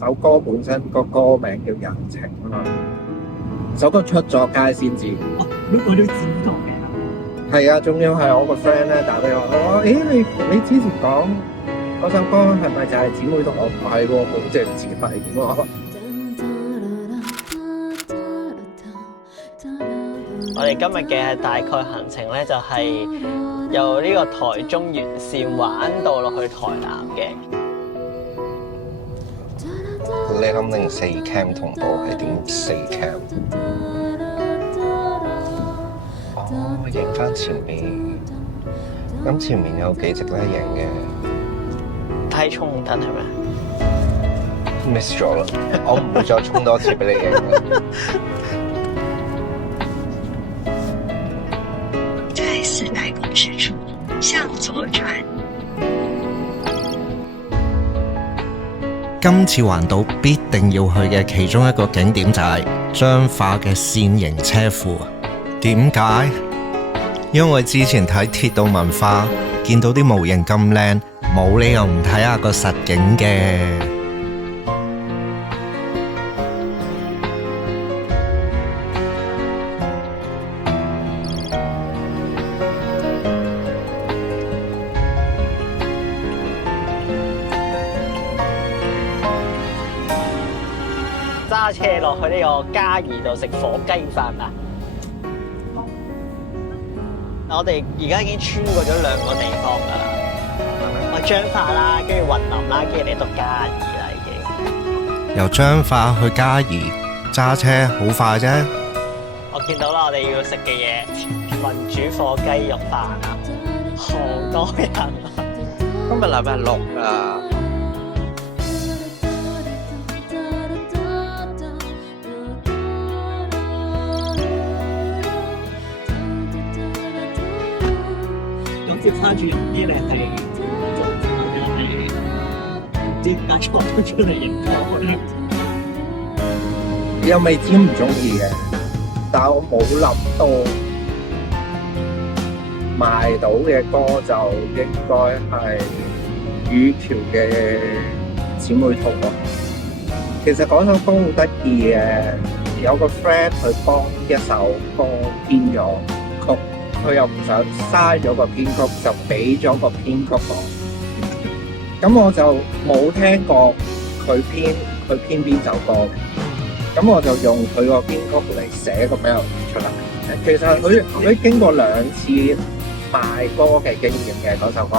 首歌本身個歌名叫人情啊嘛，首歌出咗街先知。哦，都講咗姊妹堂嘅。係啊，仲要係我個 friend 咧打俾我，佢話：你之前講嗰首歌係咪就係姊妹堂？我唔係喎，冇隻字係喎。我哋今日嘅大概行程咧，就係由呢個台中沿線玩到落去台南嘅。你肯定四 cam 同步係點四 cam？哦，影翻前面，咁前面有幾值得影嘅？睇衝燈係咪 miss 咗啦，我唔會再衝多次俾你影啦。在400公尺處向左轉。今次環島必定要去嘅其中一個景點就係彰化嘅線形車庫。點解？因為之前睇鐵道文化見到啲模型咁靚，冇理由唔睇下個實景嘅。揸車落去呢個嘉義度食火雞飯啊！我哋而家已經穿過咗2個地方㗎啦，我彰化啦，跟住雲林啦，跟住嚟到嘉義啦已經。由彰化去嘉義揸車好快啫。我見到啦，我哋要食嘅嘢，民主火雞肉飯啊，好多人啊！今日禮拜6啊！接差住啲你係做嘅，唔知點解錯咗出嚟影咗。又未知唔中意嘅，但係我冇諗到賣到嘅歌就應該係羽橋嘅姊妹淘咯。其實嗰首歌好得意嘅，有個 friend 佢幫一首歌編咗曲。佢又唔想嘥咗個編曲，就俾咗個編曲我。咁我就冇聽過佢編邊首歌嘅。咁我就用佢個編曲嚟寫個 melody 出嚟。其實佢經過2次賣歌嘅經驗嘅嗰首歌，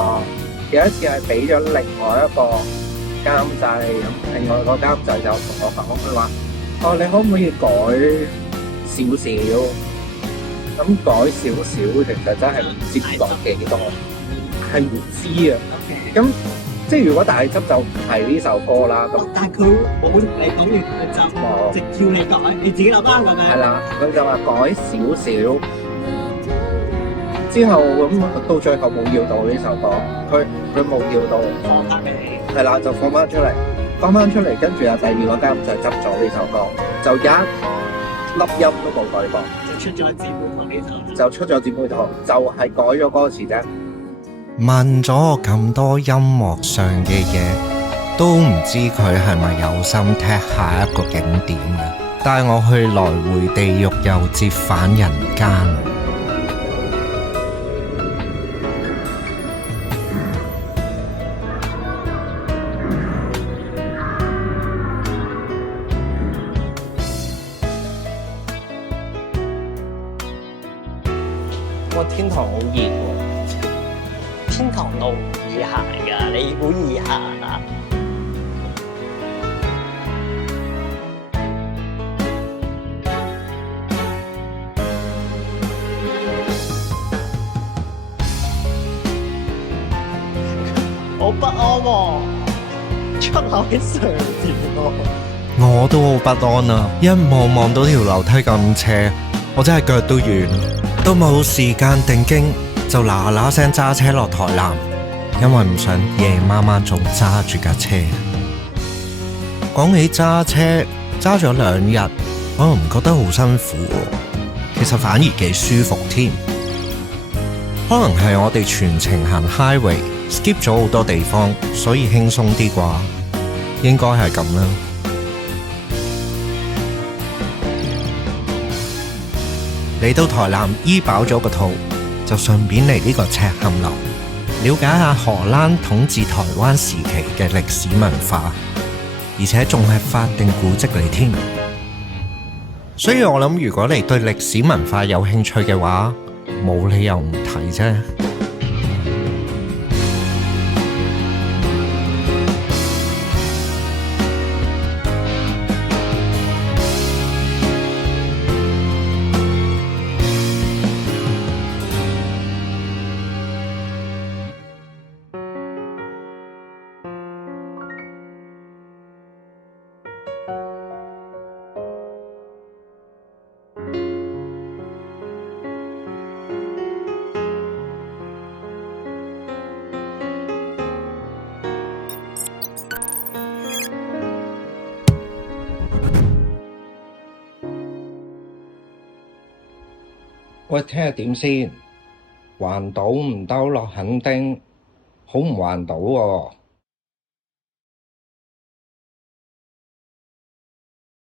有一次係俾咗另外一個監製，咁另外個監製就同我講，佢話：哦，你可唔可以改少少？咁改少少，其實真係唔知落幾多，係唔知啊。咁即係如果大執就唔係呢首歌啦。咁但係佢冇同你講完佢就直叫你改，你自己諗翻咁樣。係啦，佢就話改少少，之後咁到最後冇要到呢首歌，佢冇要到，放翻俾你。係啦，就放翻出嚟，跟住有第2個監製執咗呢首歌，就一粒音都冇改過。出咗姊妹堂呢首，就出咗姊妹堂，就係改咗歌詞啫。問咗我咁多音樂上嘅嘢，都唔知佢係咪有心踢下一個景點嘅，帶我去來回地獄又折返人間。天堂好熱喎，天堂路唔易行㗎，你好易行啊！好不安喎，出口喺上邊喎。我都好不安啊！一望到條樓梯咁斜，我真係腳都軟。都冇時間定經，就嗱聲揸車落台南，因為唔想夜媽媽仲揸住架車。講起揸車，揸咗2日，我又唔覺得好辛苦喎，其實反而幾舒服添。可能係我哋全程行 highway，skip 咗好多地方，所以輕鬆啲啩，應該係咁啦。嚟到台南醫飽咗個肚，就順便嚟呢個赤坎樓，了解下荷蘭統治台灣時期嘅歷史文化，而且仲係法定古蹟嚟添。所以我諗，如果你對歷史文化有興趣嘅話，冇理由唔睇啫。喂，聽日點先？環島唔兜落墾丁，好唔環島喎。